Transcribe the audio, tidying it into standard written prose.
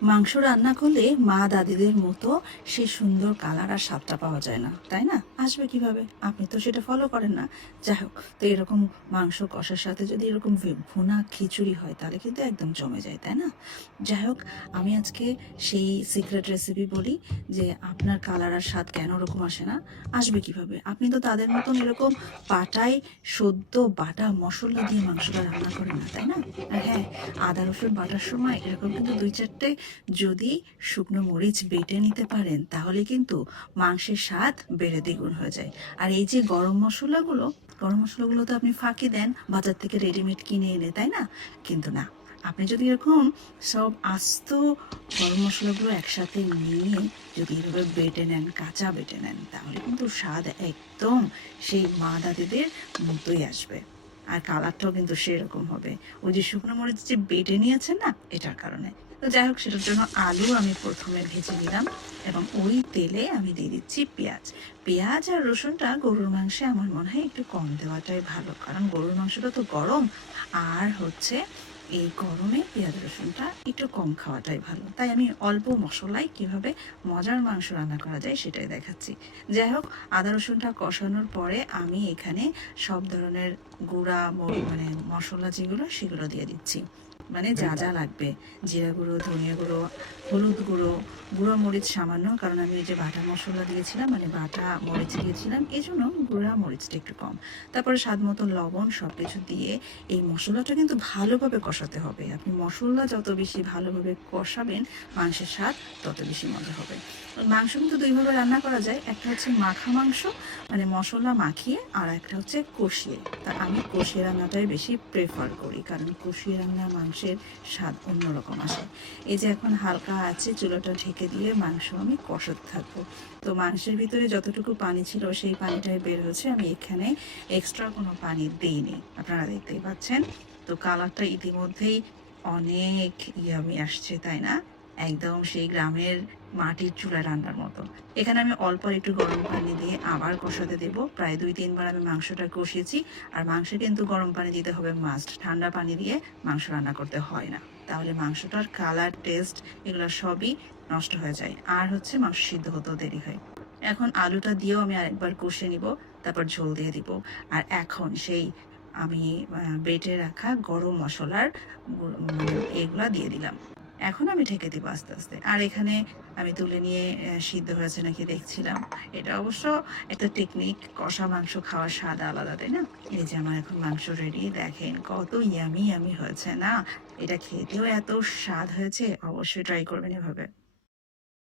মাংস রান্না করলে মা দাদিদের মতো সে সুন্দর কালার আর স্বাদটা পাওয়া যায় না, তাই না? আসবে কিভাবে? আপনি তো সেটা ফলো করেন না। যাই হোক, তো এরকম মাংস কষার সাথে যদি এরকম ভুনা খিচুড়ি হয় তাহলে কিন্তু একদম জমে যায়, তাই না? যাই হোক, আমি আজকে সেই সিক্রেট রেসিপি বলি যে আপনার কালার আর স্বাদ কেন ওরকম আসে না। আসবে কিভাবে? আপনি তো তাদের মতন এরকম বাটায় সদ্য বাটা মশলা দিয়ে মাংসটা রান্না করেন না, তাই না? আর হ্যাঁ, আদা রসুন বাটার সময় এরকম কিন্তু ২-৪টে যদি শুকনো মরিচ বেটে নিতে পারেন তাহলে কিন্তু মাংসের স্বাদ বেড়ে দ্বিগুণ হয়ে যায়। আর এই যে গরম মশলাগুলো তো আপনি ফাঁকি দেন বাজার থেকে রেডিমেড কিনে এনে, তাই না? কিন্তু না, আপনি যদি এরকম সব আস্ত গরম মশলাগুলো একসাথে নিয়ে যদি এভাবে বেটে নেন, কাঁচা বেটে নেন, তাহলে কিন্তু স্বাদ একদম সেই মা দাদিদের মতোই আসবে। আর কালারটাও কিন্তু সেরকম হবে, ওই যে শুকনো মরিচ যে বেটে নিয়েছেন না, এটার কারণে। তো যাই হোক, সেটার জন্য আলু আমি প্রথমে ভেজে নিলাম এবং ওই তেলে আমি দিয়ে দিচ্ছি পেঁয়াজ। পেঁয়াজ আর রসুনটা গরুর মাংসে আমার মনে হয় একটু কম দেওয়াটাই ভালো, কারণ গরুর মাংসটা তো গরম, আর হচ্ছে এই গরমে পেঁয়াজ রসুনটা একটু কম খাওয়াটাই ভালো। তাই আমি অল্প মশলায় কিভাবে মজার মাংস রান্না করা যায় সেটাই দেখাচ্ছি। যাই হোক, আদা রসুনটা কষানোর পরে আমি এখানে সব ধরনের গুঁড়া মানে মশলা যেগুলো সেগুলো দিয়ে দিচ্ছি। মানে যা যা লাগবে, জিরা গুঁড়ো, ধনিয়া গুঁড়ো, হলুদ গুঁড়ো, গুঁড়ো মরিচ সামান্য, কারণ আমি এই যে বাটা মশলা দিয়েছিলাম, মানে বাটা মরিচ দিয়েছিলাম, এই জন্য গুঁড়া মরিচটা একটু কম। তারপরে স্বাদ মতো লবণ, সব কিছু দিয়ে এই মশলাটা কিন্তু ভালোভাবে কষাতে হবে। আপনি মশলা যত বেশি ভালোভাবে কষাবেন, মাংসের স্বাদ তত বেশি মজা হবে। মাংস কিন্তু দুইভাবে রান্না করা যায়, একটা হচ্ছে মাখা মাংস, মানে মশলা মাখিয়ে, আর একটা হচ্ছে কষিয়ে। তা আমি কষিয়ে রান্নাটাই বেশি প্রেফার করি, কারণ কষিয়ে রান্না মাংসের স্বাদ অন্যরকম আসে। এই যে এখন হালকা আছে, চুলাটা ঢেকে দিয়ে মাংস আমি কষাতে থাকবো। তো মাংসের ভিতরে যতটুকু পানি ছিল সেই পানিটাই বের হচ্ছে, আমি এখানে এক্সট্রা কোনো পানি দিইনি, আপনারা দেখতেই পাচ্ছেন। তো কালারটা ইতিমধ্যেই অনেক ইয়ামি আসছে, তাই না? একদম সেই গ্রামের মাটির চুলা রান্নার মতো। এখানে আমি অল্প একটু গরম পানি দিয়ে আবার কষাতে দেব। প্রায় ২-৩ বার আমি মাংসটা কষিয়েছি। আর মাংসে কিন্তু গরম পানি দিতে হবে মাস্ট। ঠান্ডা পানি দিয়ে মাংস রান্না করতে হয় না। তাহলে মাংসটার কালার, টেস্ট এগুলো সবই নষ্ট হয়ে যায়। আর হচ্ছে মাংস সিদ্ধ হতেও দেরি হয়। এখন আলুটা দিয়েও আমি আরেকবার কষে নিব, তারপর ঝোল দিয়ে দিব। আর এখন সেই আমি বেটে রাখা গরম মসলার মানে এগুলা দিয়ে দিলাম। এখন আমি ঢেকে দিব আস্তে আস্তে। আর এখানে আমি তুলে নিয়ে সিদ্ধ হয়েছে নাকি দেখছিলাম। এটা অবশ্য একটা টেকনিক, কষা মাংস খাওয়ার স্বাদ আলাদা, তাই না? এই যে আমার এখন মাংস রেডি, দেখেন কত ইয়ামি ইয়ামি হয়েছে না? এটা খেতেও এত স্বাদ হয়েছে, অবশ্যই ট্রাই করবেন এভাবে।